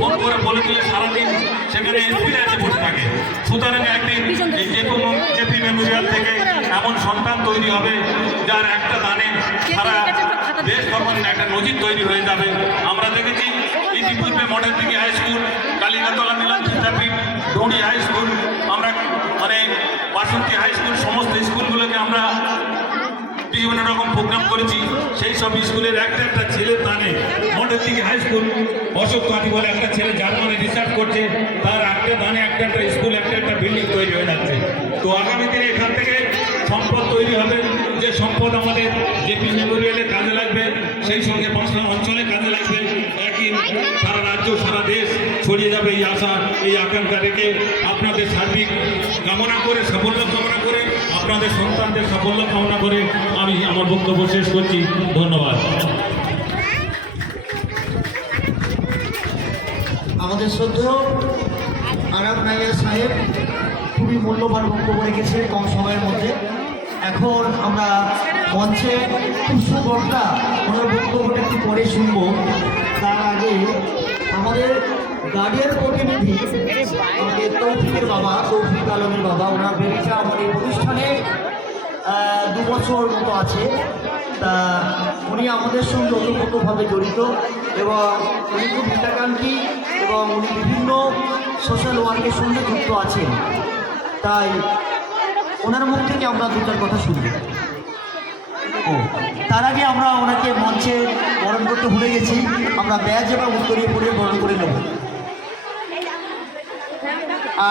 Phone করে বলে দিলে সারাদিন সেখানে এসপি আছে বসে থাকে সুতরাং একদিন এই জেপি জেপি মেমোরিয়াল থেকে এমন সন্তান তৈরি হবে যার একটা দানে সারা দেশ কর্মের একটা নজির তৈরি হয়ে যাবে। আমরা দেখেছি ইতিপূর্বে মডেল দিকে high school Kalikatala Milan Vidyapith Dauri high school আমরা মানে বাসন্তী হাই স্কুল সমস্ত স্কুলগুলোকে আমরা বিভিন্ন রকম প্রোগ্রাম করেছি। সেই সব স্কুলের একটা একটা ছেলের দানে মডেল দিকে হাই স্কুল অশোক কাঠি বলে একটা ছেলে জার্মানি রিসার্চ করছে। তার একটা দানে একটা একটা স্কুল, একটা একটা বিল্ডিং তৈরি হয়ে যাচ্ছে। তো আগামী দিনে এখান থেকে সম্পদ তৈরি হবে। যে সম্পদ আমাদের জেপি মেমোরিয়ালে কাজে লাগবে, সেই সঙ্গে পাঁচটা অঞ্চলে কাজে লাগবে। একই সারা রাজ্য, সারা দেশ ছড়িয়ে যাবে এই আশা, এই আকাঙ্ক্ষা রেখে আপনাদের সার্বিক কামনা করে, সাফল্য কামনা করে, আপনাদের সন্তানদের সাফল্য কামনা করে আমি বক্তব্য শেষ করছি ধন্যবাদ। আমাদের শ্রদ্ধেয় আরাম নাইয়া সাহেব খুবই মূল্যবান বক্তব্য রেখেছে কম সময়ের মধ্যে। এখন আমরা মঞ্চে বক্তা ওনার বক্তব্যটা একটু পরে শুনব। তার আগে আমাদের গার্ডিয়ান প্রতিনিধি আমাদের তৌফিকের বাবা তৌফিক আলমের বাবা ওনার বেরিটা আমাদের আহ, দু বছর মতো আছে। তা উনি আমাদের সঙ্গে ওতপ্রোতভাবে জড়িত এবং উনি খুব হিতাকাঙ্ক্ষী এবং উনি বিভিন্ন সোশ্যাল ওয়ার্কের সঙ্গে যুক্ত আছেন। তাই ওনার মুখ থেকে আমরা দু চার কথা শুনব। তার আগে আমরা ওনাকে মঞ্চে বরণ করতে ভুলে গেছি। আমরা ব্যাজ এবং উত্তরীয় পরে বরণ করে নেব।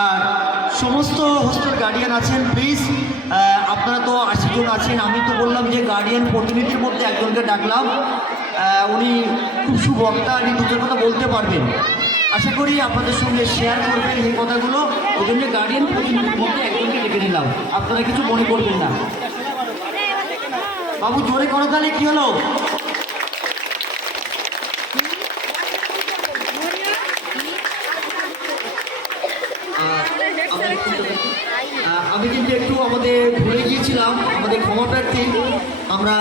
আর সমস্ত হোস্টেল গার্ডিয়ান আছেন প্লিজ আপনারা তো আশি জন আছেন, আমি তো বললাম যে গার্ডিয়ান প্রতিনিধির মধ্যে একজনকে ডাকলাম। উনি খুব সুবক্তা উনি দুটোর কথা বলতে পারবেন। আশা করি আপনাদের সঙ্গে শেয়ার করবেন এই কথাগুলো। ওই জন্য গার্ডিয়ান প্রতিনিধির মধ্যে একজনকে ডেকে নিলাম। আপনারা কিছু মনে করবেন না। বাবু, জোরে করো তাহলে, কী হলো? আমি কিন্তু একটু আমাদের ভুলে গিয়েছিলাম, আমাদের ক্ষমা প্রার্থী। আমরা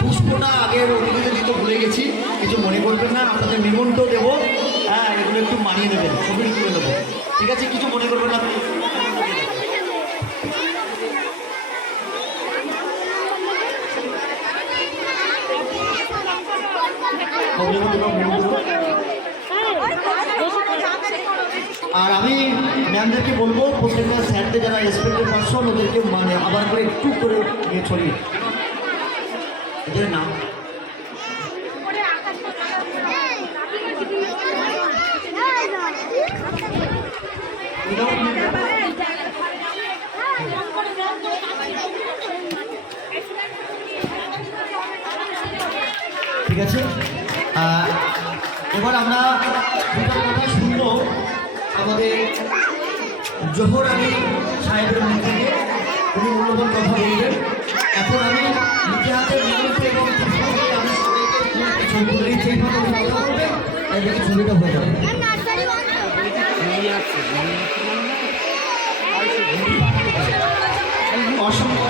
পুষ্পটা আগের অতিথিদের দিতে ভুলে গেছি, কিছু মনে করবেন না, আপনাদের নিমন্ত্রণ দেবো। হ্যাঁ এগুলো একটু মানিয়ে নেবেন ছবি তুলে নেব ঠিক আছে, কিছু মনে করবেন না। আর আমি ম্যামদেরকে বলব, প্রত্যেকটা স্যারদের যারা রেসপেক্টেড পার্সন ওদেরকে মানে আবার করে একটু করে নিয়ে এদের নাম? ঠিক আছে? এবার আমরা কথা শুনব। আমাদের জোহর আলী সাহেবের মুখ থেকে উনি মূল্যবান কথা বলবেন এখন আমি নিজে হাতে এবং আমি সবাইকে ছবি তুলে দিচ্ছি এইভাবে কথা বলবেন ছবিটা হয়ে যাবে। অসংখ্য